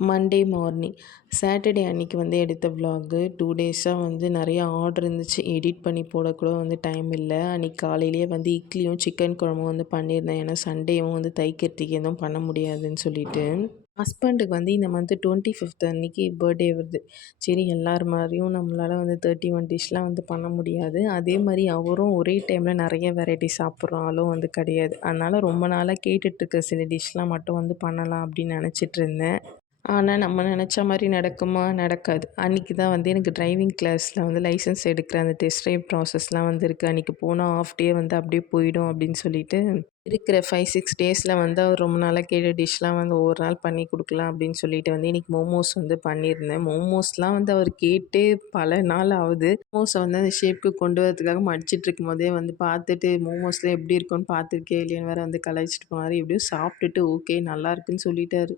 Monday morning Saturday அன்னைக்கு வந்து எடுத்த விலாகு 2 டேஸா வந்து நிறையா ஆர்டர் இருந்துச்சு. எடிட் பண்ணி போடக்கூட வந்து டைம் இல்ல. அன்னைக்கு காலையிலேயே வந்து இட்லியும், சிக்கன் குழம்பும் வந்து பண்ணியிருந்தேன். ஏன்னா சண்டேவும் வந்து தைக்கிறதுக்கு எதுவும் பண்ண முடியாதுன்னு சொல்லிட்டு. ஹஸ்பண்டுக்கு வந்து இந்த மந்த் 25th அன்னைக்கு பர்த்டே வருது. சரி எல்லார் மாரியும் நம்மளால வந்து 31 டிஷ்லாம் வந்து பண்ண முடியாது. அதே மாரி அவரும் ஒரே டைம்ல நிறைய வெரைட்டி சாப்பிட்ற ஆளும் வந்து கிடையாது. அதனால ரொம்ப நாளா கேட்டுட்ருக்க சில டிஷ்லாம் மட்டும் வந்து பண்ணலாம் அப்படின்னு நினச்சிட்ருந்தேன். ஆனா, நம்ம நெனச்ச மாரி நடக்குமா? நடக்காது. அன்னைக்கு தான் வந்து எனக்கு டிரைவிங் கிளாஸ்ல வந்து லைசென்ஸ் எடுக்கிற அந்த டெஸ்ட் ட்ரைவ் ப்ராசஸ்லாம் வந்து இருக்கு. அன்னைக்கு போனா ஹாஃப் டே வந்து அப்படியே போயிடும் அப்படின்னு சொல்லிட்டு, இருக்கிற 5, 6 டேஸ்ல வந்து அவர் ரொம்ப நாளா கேட்ட டிஷ்லாம் வந்து ஒவ்வொரு நாள் பண்ணி குடுக்கலாம் அப்படின்னு சொல்லிட்டு வந்து இன்னைக்கு மோமோஸ் வந்து பண்ணியிருந்தேன். மோமோஸ்லாம் வந்து அவர் கேட்டே பல நாள் ஆகுது. மோமோஸ வந்து அந்த ஷேப்க்கு கொண்டு வரதுக்காக மடிச்சிட்டுருக்கும்போதே வந்து பார்த்துட்டு, "மோமோஸ்லாம் எப்படி இருக்கும்னு பார்த்துருக்கியா இல்லையான்னு" வேற வந்து கலாய்ச்சிட்டு போனாரு. எப்படியோ சாப்பிட்டுட்டு ஓகே நல்லாருக்குன்னு சொல்லிட்டாரு.